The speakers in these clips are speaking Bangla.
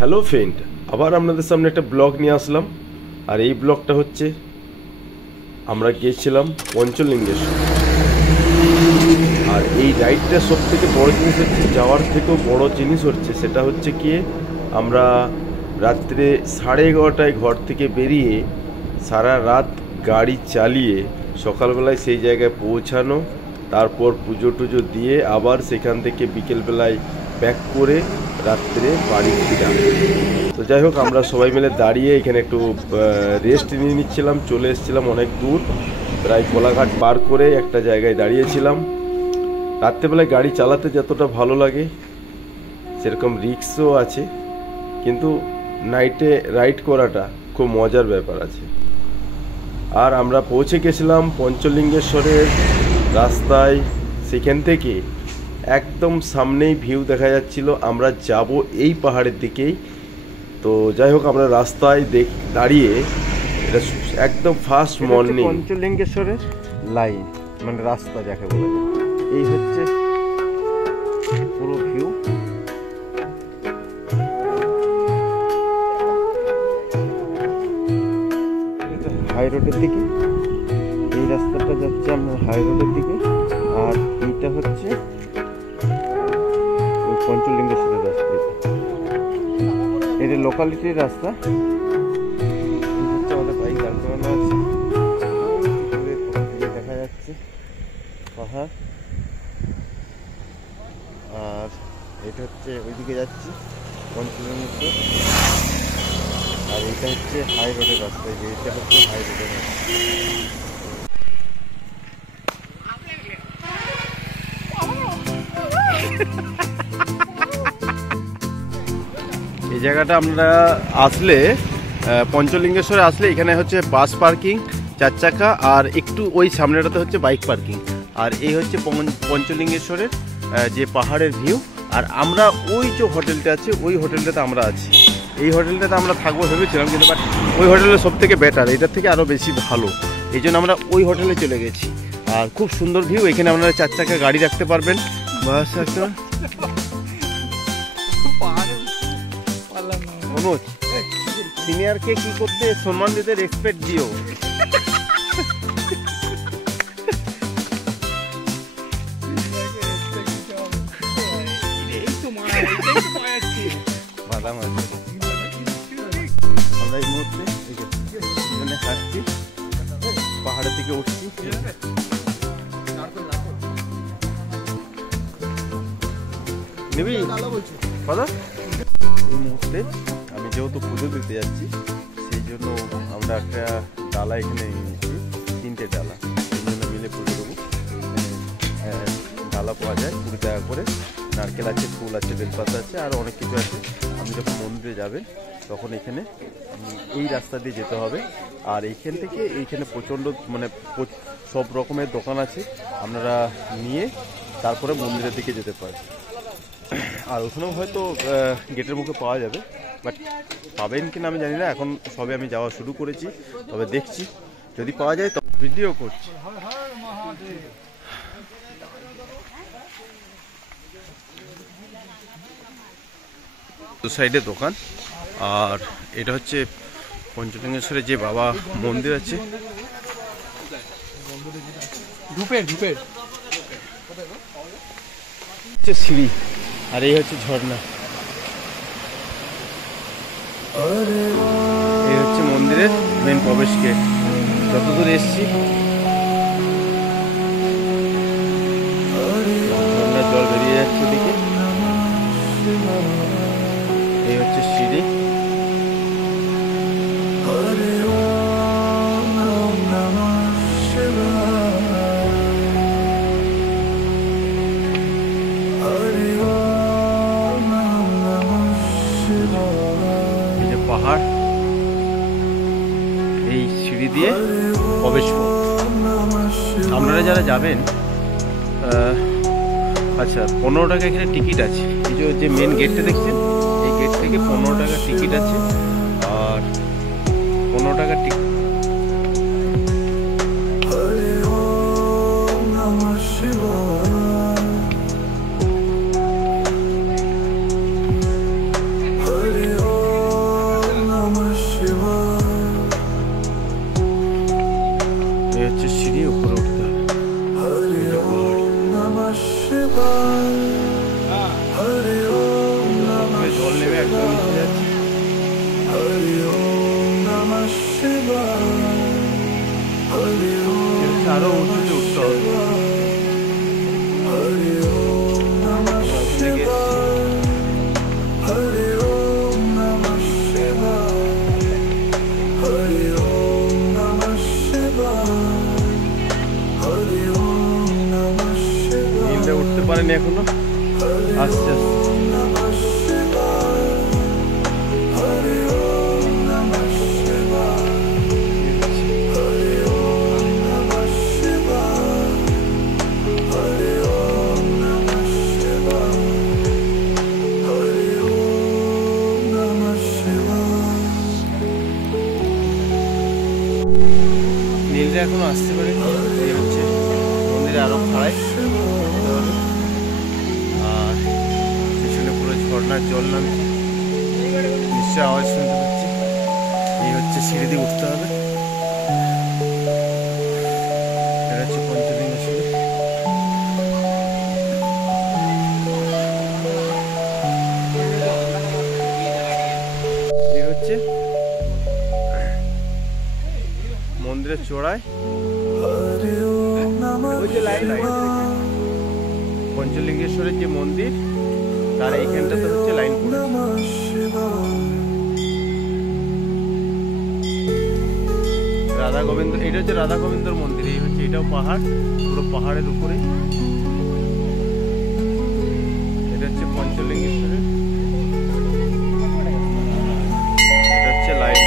হ্যালো ফ্রেন্ড, আবার আপনাদের সামনে একটা ব্লগ নিয়ে আসলাম। আর এই ব্লগটা হচ্ছে আমরা গিয়েছিলাম পঞ্চলিঙ্গেশ্বর। আর এই রাইডটা সব থেকে বড় জিনিস হচ্ছে, যাওয়ার থেকেও বড় জিনিস হচ্ছে সেটা হচ্ছে কি, আমরা রাত্রে 11:30টায় ঘর থেকে বেরিয়ে সারা রাত গাড়ি চালিয়ে সকালবেলায় সেই জায়গায় পৌঁছানো, তারপর পুজো টুজো দিয়ে আবার সেখান থেকে বিকেলবেলায় ব্যাক করে রাত্রে বাড়ি ফিরা। তো যাই হোক, আমরা সবাই মিলে দাঁড়িয়ে এখানে একটু রেস্ট নিয়ে নিচ্ছিলাম। চলে এসেছিলাম অনেক দূর, প্রায় কোলাঘাট পার করে একটা জায়গায় দাঁড়িয়েছিলাম। রাত্রেবেলায় গাড়ি চালাতে যতটা ভালো লাগে সেরকম রিস্কও আছে, কিন্তু নাইটে রাইড করাটা খুব মজার ব্যাপার আছে। আর আমরা পৌঁছে গেছিলাম পঞ্চলিঙ্গেশ্বরের রাস্তায়। সেখান থেকে একদম সামনেই ভিউ দেখা যাচ্ছিল, আমরা যাব এই পাহাড়ের দিকেই। তো যাই হোক, আমরা রাস্তায় দাঁড়িয়ে, এটা একদম ফার্স্ট মর্নিং। পঞ্চলিঙ্গেশ্বরের লাইন মানে রাস্তা যাকে বলা যায়, এই হচ্ছে পুরো ভিউ। হাই রোডের দিকে, এই রাস্তাটা যাচ্ছে আমরা হাই রোডের দিকে, আর এইটা হচ্ছে ওই পঞ্চলিঙ্গেশ্বরের রাস্তা। এটা লোকালিটির রাস্তা। আমাদের বাইক দাঁড় করানো আছে, দেখা যাচ্ছে পাহাড়। আর এটা হচ্ছে ওইদিকে যাচ্ছি পঞ্চলিঙ্গেশ্বর। আর এটা হচ্ছে হাই রোডের রাস্তা, এটা হচ্ছে হাই রোডের রাস্তা। এই জায়গাটা আমরা আসলে, পঞ্চলিঙ্গেশ্বরে আসলে এখানে হচ্ছে বাস পার্কিং 4 চাকা, আর একটু ওই সামনেটাতে হচ্ছে বাইক পার্কিং। আর এই হচ্ছে পঞ্চলিঙ্গেশ্বরের যে পাহাড়ের ভিউ। আর আমরা ওই যে হোটেলটা আছে, ওই হোটেলটাতে আমরা আছি। এই হোটেলটাতে আমরা থাকবো ভেবেছিলাম, কিন্তু বাট ওই হোটেলে সব থেকে বেটার, এটার থেকে আরও বেশি ভালো। এই জন্য আমরা ওই হোটেলে চলে গেছি। আর খুব সুন্দর ভিউ, এখানে আপনারা 4 চাকা গাড়ি রাখতে পারবেন। বাস একটা অনুজ, সিনিয়রকে কি করতে সম্মান দিতে, রেসপেক্ট দিও। আমরা এই মুহূর্তে এখানে হাঁটছি, পাহাড়ের দিকে উঠছি। নিবি কথা? এই মুহূর্তে আমি যেহেতু পুজো দিতে যাচ্ছি, সেই জন্য আমরা একটা ডালা এখানে নিয়েছি, 3টে ডালা। 3 জনে মিলে পুজো দেবো। ডালা পাওয়া যায় 20 টাকা করে। নারকেল আছে, ফুল আছে, বেলপাতা আছে, আর অনেক কিছু আছে। আপনি যখন মন্দিরে যাবেন তখন এখানে এই রাস্তা দিয়ে যেতে হবে। আর এইখান থেকে এইখানে প্রচণ্ড মানে সব রকমের দোকান আছে, আপনারা নিয়ে তারপরে মন্দিরের দিকে যেতে পারেন। আর ওখানেও হয়তো গেটের মুখে পাওয়া যাবে, বাট পাবেন কিনা আমি জানি না। এখন সবে আমি যাওয়া শুরু করেছি, তবে দেখছি যদি পাওয়া যায় তো ভিডিও করছি। দু সাইডে দোকান। আর এটা হচ্ছে পঞ্চলিঙ্গেশ্বরে যে বাবা মন্দির আছে, হচ্ছে সিঁড়ি, আর এই হচ্ছে ঝর্ণা। এই হচ্ছে মন্দিরের মেন প্রবেশ গেট। যতদূর এসছি ঝর্ণার জল বেরিয়ে যাচ্ছে ওদিকে। এই হচ্ছে সিঁড়ি। পাহাড়, এই সিঁড়ি দিয়ে প্রবেশ পথ। আপনারা যারা যাবেন, আচ্ছা 15 টাকা এখানে টিকিট আছে। এই যে মেন গেটটা দেখছেন, এই গেট থেকে 15 টাকা টিকিট আছে। আর 15 টাকা এই হচ্ছে সিঁড়ি, উপরে উঠতে হবে। জল নেমে একদম নিচে যাচ্ছে। আরো উঁচুতে উঠতে হবে। উঠতে পারেনি এখনো, আস্তে আস্তে। নীলরা এখনো আসতে পারে। এই হচ্ছে মন্দিরে আরো খাড়াই, আর পিছনে পুরো ঝর্ণার জল নামছে, নিশ্চয় আওয়াজ শুনতে পাচ্ছি। এই হচ্ছে সিঁড়ি দিয়ে উঠতে হবে। এটা হচ্ছে পঞ্চলিঙ্গেশ্বর। এই হচ্ছে মন্দিরের চূড়ায় পঞ্চলিঙ্গেশ্বরের যে মন্দির, তার এইখানটাতে হচ্ছে লাইন রাধা গোবিন্দ। এটা হচ্ছে রাধা গোবিন্দর মন্দির। এই হচ্ছে, এটাও পাহাড়, পুরো পাহাড়ের উপরে। এটা হচ্ছে পঞ্চলিঙ্গেশ্বরের, এটা হচ্ছে লাইন।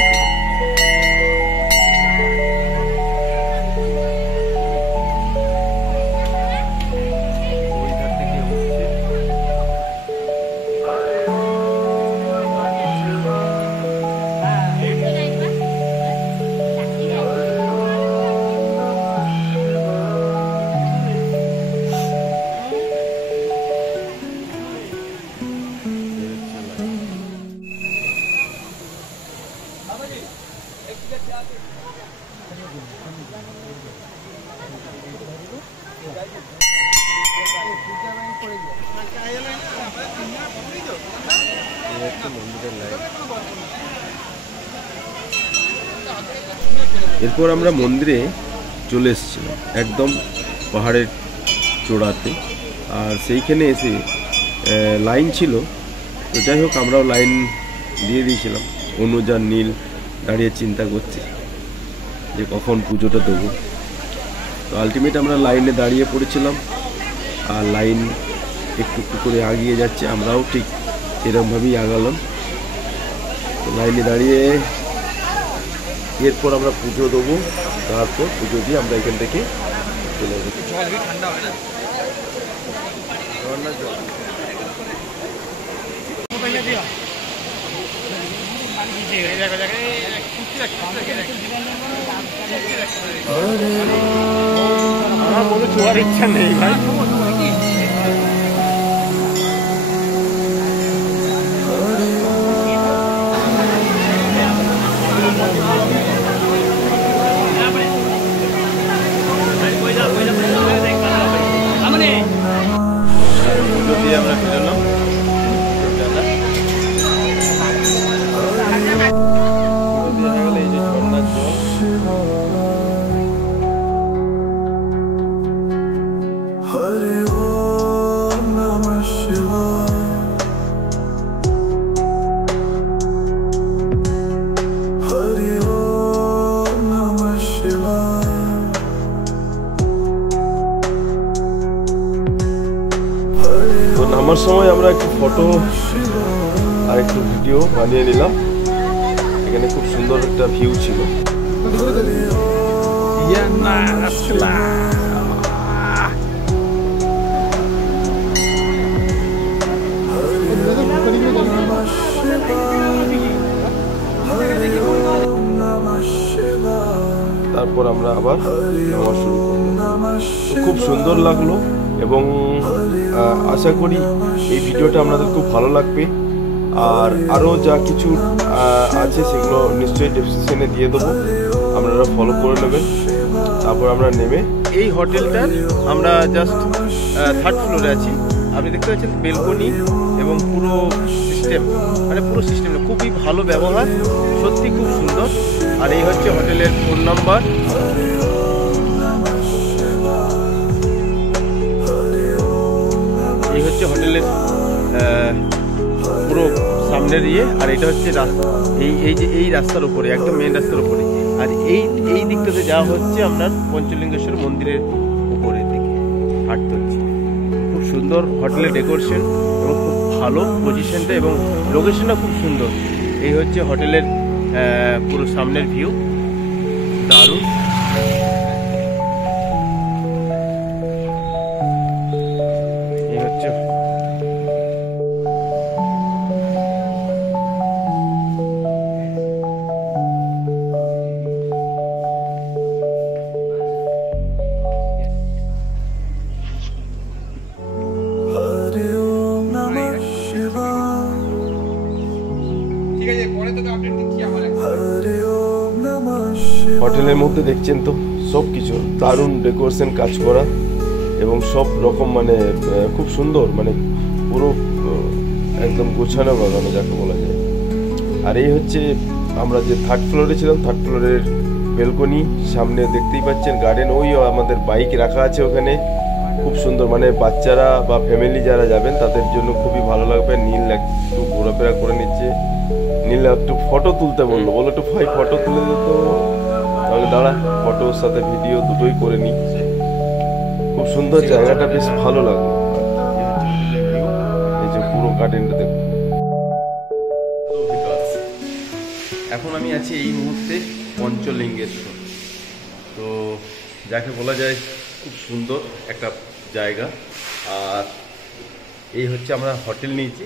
এরপর আমরা মন্দিরে চলে এসেছিলাম একদম পাহাড়ের চূড়াতে, আর সেইখানে এসে লাইন ছিল। তো যাই হোক, আমরাও লাইন দিয়ে দিয়েছিলাম। অনুজ আর নীল দাঁড়িয়ে চিন্তা করছে যে কখন পুজোটা দেবো। তো আলটিমেট আমরা লাইনে দাঁড়িয়ে পড়েছিলাম, আর লাইন একটু একটু করে এগিয়ে যাচ্ছে। আমরাও ঠিক এরকমভাবেই আগালাম। তো লাইনে দাঁড়িয়ে এরপর আমরা পুজো দেবো। তারপর পুজো দিয়ে আমরা এখান থেকে চলে যাবো। আমার কোনো ছোঁয়ার ইচ্ছা নেই ভাই। আমরা বেরোলাম। এই যে ঝর্ণার জল, নামার সময় আমরা একটু ফটো আর একটু ভিডিও বানিয়ে নিলাম। এখানে খুব সুন্দর একটা ভিউ ছিল। তারপর আমরা আবার নামা শুরু করলাম। খুব সুন্দর লাগলো এবং আশা করি এই ভিডিওটা আপনাদের খুব ভালো লাগবে। আর আরও যা কিছু আছে সেগুলো নিশ্চয়ই ডেসক্রিপশনে দিয়ে দেবো। আপনারা ফলো করে নেবেন। তারপর আমরা নেমে এই হোটেলটার আমরা জাস্ট 3rd ফ্লোরে আছি। আপনি দেখতে পাচ্ছেন বেলকনি এবং পুরো সিস্টেম, মানে পুরো সিস্টেমটা খুবই ভালো ব্যবহার, সত্যি খুব সুন্দর। আর এই হচ্ছে হোটেলের ফোন নাম্বার। এই হচ্ছে হোটেলের পুরো সামনের ইয়ে। আর এটা হচ্ছে এই রাস্তার উপরে, একদম মেন রাস্তার উপরে। আর এই দিকটাতে যাওয়া হচ্ছে আপনার পঞ্চলিঙ্গেশ্বর মন্দিরের উপরের দিকে হাঁটতে হচ্ছে। খুব সুন্দর হোটেলের ডেকোরেশন এবং খুব ভালো পজিশনটা এবং লোকেশনটা খুব সুন্দর। এই হচ্ছে হোটেলের পুরো সামনের ভিউ, দারুণ। এই হচ্ছে হোটেলের মধ্যে দেখছেন তো সব কিছু দারুণ ডেকোরেশন কাজ করা এবং সব রকম মানে খুব সুন্দর, মানে পুরো একদম গোছানো বাগানো যাকে বলা যায়। আর এই হচ্ছে আমরা যে 3rd ফ্লোরে ছিলাম, 3rd ফ্লোরের বেলকনি, সামনে দেখতেই পাচ্ছেন গার্ডেন। ওই আমাদের বাইক রাখা আছে ওখানে, খুব সুন্দর, মানে বাচ্চারা বা ফ্যামিলি যারা যাবেন তাদের জন্য খুবই ভালো লাগবে। নীল একটু ঘোরাফেরা করে নিচ্ছে, নীল একটু ফটো তুলতে বললো, একটু ভাই ফটো তুলে দিত। তাহলে দাঁড়া, ফটোর সাথে ভিডিও দুটোই করে নিই। খুব সুন্দর জায়গাটা, বেশ ভালো লাগলো। এই যে পুরো গার্ডেনটা দেখুন। এখন আমি আছি এই মুহূর্তে পঞ্চলিঙ্গেশ্বর, তো যাকে বলা যায় খুব সুন্দর একটা জায়গা। আর এই হচ্ছে আমরা হোটেল নিয়েছি,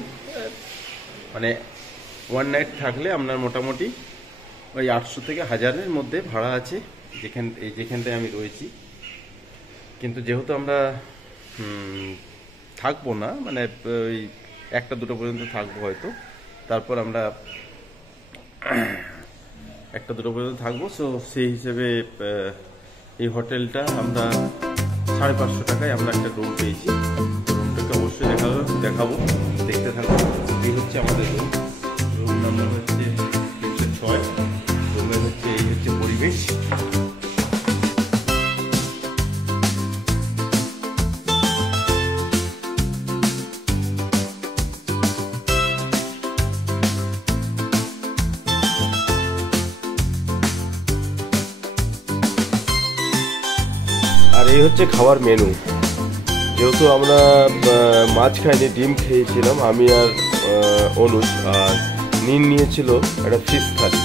মানে 1 নাইট থাকলে আপনার মোটামুটি ওই 800 থেকে 1000-এর মধ্যে ভাড়া আছে যেখানটায় আমি রয়েছি। কিন্তু যেহেতু আমরা থাকবো না, মানে ওই 1টা-2টো পর্যন্ত থাকবো হয়তো, তারপর আমরা 1টা-2টো পর্যন্ত থাকবো। সো সেই হিসেবে এই হোটেলটা আমরা 550 টাকায় আমরা একটা রুম পেয়েছি। রুমটাকে অবশ্যই দেখাবো, দেখতে থাকবো। এই হচ্ছে আমাদের রুম নাম্বার হচ্ছে 306। রুমের হচ্ছে এই হচ্ছে পরিবেশ। আর এই হচ্ছে খাবার মেনু। যেহেতু আমরা মাছ খাইনি, ডিম খেয়েছিলাম আমি আর অনুজ, আর নিয়েছিল একটা ফিশ থালি।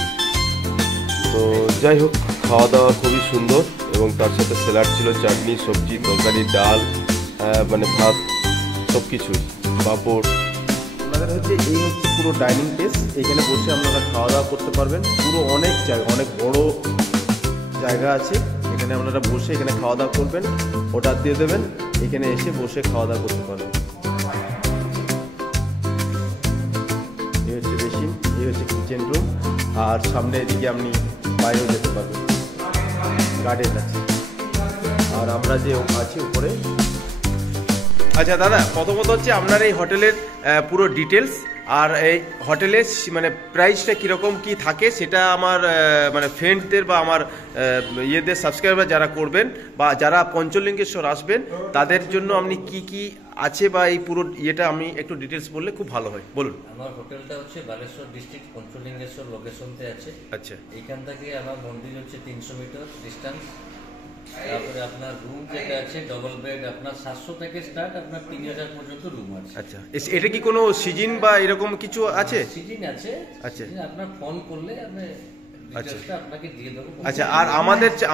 তো যাই হোক, খাওয়া দাওয়া খুবই সুন্দর এবং তার সাথে স্যালাড ছিল, চাটনি, সবজি, তরকারি, ডাল, মানে ভাত, সব কিছুই, পাঁপড়। আপনাদের হচ্ছে এই হচ্ছে পুরো ডাইনিং প্লেস। এখানে বসে আপনারা খাওয়া দাওয়া করতে পারবেন। পুরো অনেক জায়গা, অনেক বড় জায়গা আছে। এখানে আপনারা বসে এখানে খাওয়া দাওয়া করবেন, অর্ডার দিয়ে দেবেন, এখানে এসে বসে খাওয়া দাওয়া করতে পারবেন। এই হচ্ছে বেসিন, এই হচ্ছে কিচেন রুম। আর সামনে এদিকে আপনি বাইরেও যেতে পারবেন, গার্ডেন আছে। আর আমরা যে আছি উপরে। আচ্ছা দাদা, প্রথমত হচ্ছে আপনার এই হোটেলের পুরো ডিটেলস আর এই হোটেলের মানে প্রাইসটা কীরকম কি থাকে সেটা আমার মানে ফ্রেন্ডদের বা আমার ইয়েদের সাবস্ক্রাইবার যারা করবেন বা যারা পঞ্চলিঙ্গেশ্বর আসবেন তাদের জন্য আপনি কি কি আছে বা এই পুরো ইয়েটা আমি একটু ডিটেলস বললে খুব ভালো হয়। বলুন। আমার হোটেলটা হচ্ছে বালেশ্বর ডিস্ট্রিক্ট পঞ্চলিঙ্গেশ্বর লোকেশনতে আছে। আচ্ছা, এইখান থেকে আমার মন্দির হচ্ছে 300 মিটার ডিস্টেন্স। তারপরে আপনার রুম যেটা আছে ডবল বেড, আপনার 700 থেকে স্টার্ট, আপনার 3000 পর্যন্ত রুম আছে। আচ্ছা, এটা কি কোনো সিজন বা এরকম কিছু আছে? সিজন আছে। আচ্ছা, আপনার ফোন করলে আমি ডিটেইলসটা আপনাকে দিয়ে দেব। আচ্ছা, আর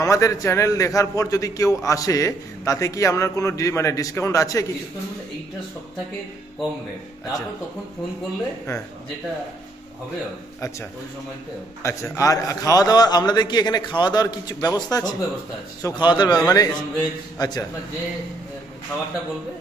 আমাদের চ্যানেল দেখার পর যদি কেউ আসে তাতে কি আপনার কোনো মানে ডিসকাউন্ট আছে কি? ডিসকাউন্ট এইটা সবথেকে কম রেট। তারপর তখন ফোন করলে যেটা হবে। আচ্ছা, ওই সময়তে। আচ্ছা, আর খাওয়া দাওয়া আপনাদের কি এখানে খাওয়া দাওয়ার কিছু ব্যবস্থা আছে? সব ব্যবস্থা আছে, সব খাওয়া দাওয়ার মানে ননভেজ। আচ্ছা, যে খাবারটা বলবে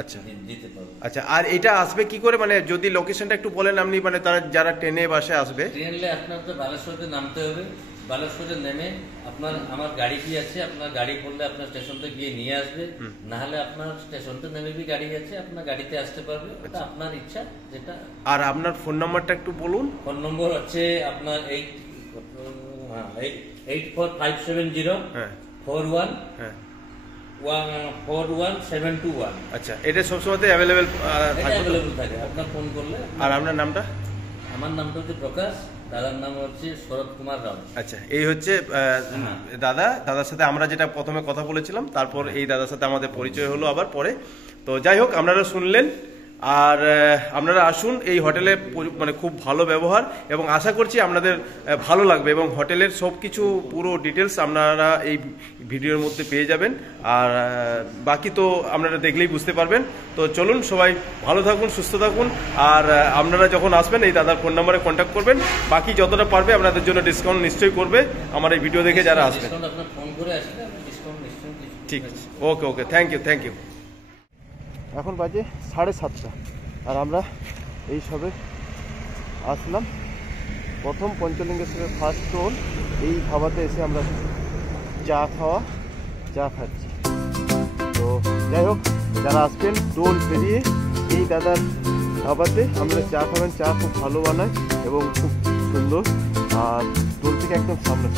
আচ্ছা দিতে পারবো। আচ্ছা, আর এটা আসবে কি করে, মানে যদি লোকেশনটা একটু বলেন আপনি, মানে তারা যারা ট্রেনে বাসে আসবে? ট্রেনে আপনার তো বালেশ্বরতে নামতে হবে, বালেশ্বরে নেমে আপনার আমার গাড়ি কি আছে, আপনার গাড়ি করলে আপনার স্টেশনতে গিয়ে নিয়ে আসবে, না হলে আপনার স্টেশনতে নেমে বি গাড়ি আছে, আপনার গাড়িতে আসতে পারবে, ওটা আপনার ইচ্ছা যেটা। আর আপনার ফোন নাম্বারটা একটু বলুন। ফোন নম্বর হচ্ছে আপনার 84570 হ্যাঁ 41 হ্যাঁ 41721। আচ্ছা, এটা সবসময় অ্যাভেলেবেল এটা থাকবে? অ্যাভেলেবল থাকে, আপনার ফোন করলে। আর আপনার নামটা? আমার নামটা হচ্ছে প্রকাশ, দাদার নাম হচ্ছে শরৎ কুমার রাও। আচ্ছা, এই হচ্ছে দাদার সাথে আমরা যেটা প্রথমে কথা বলেছিলাম, তারপর এই দাদার সাথে আমাদের পরিচয় হলো আবার পরে। তো যাই হোক, আপনারা শুনলেন। আর আপনারা আসুন, এই হোটেলে মানে খুব ভালো ব্যবহার, এবং আশা করছি আপনাদের ভালো লাগবে, এবং হোটেলের সব কিছু পুরো ডিটেলস আপনারা এই ভিডিওর মধ্যে পেয়ে যাবেন। আর বাকি তো আপনারা দেখলেই বুঝতে পারবেন। তো চলুন, সবাই ভালো থাকুন, সুস্থ থাকুন। আর আপনারা যখন আসবেন এই দাদার ফোন নাম্বারে কন্ট্যাক্ট করবেন, বাকি যতটা পারবে আপনাদের জন্য ডিসকাউন্ট নিশ্চয়ই করবে আমার এই ভিডিও দেখে যারা আসবেন। আপনার ফোন করে আসলে ডিসকাউন্ট নিশ্চয়ই। ঠিক আছে, ওকে ওকে, থ্যাংক ইউ। এখন বাজে 7:30, আর আমরা এই সবে আসলাম প্রথম পঞ্চলিঙ্গেশ্বরের ফার্স্ট টোল। এই ধাবাতে এসে আমরা চা খাচ্ছি। তো যাই হোক, যারা আসবেন টোল পেরিয়ে এই দাদার ধাবাতে আমরা চা খাবেন। চা খুব ভালো বানায় এবং খুব সুন্দর, আর টোল থেকে একদম সামনে।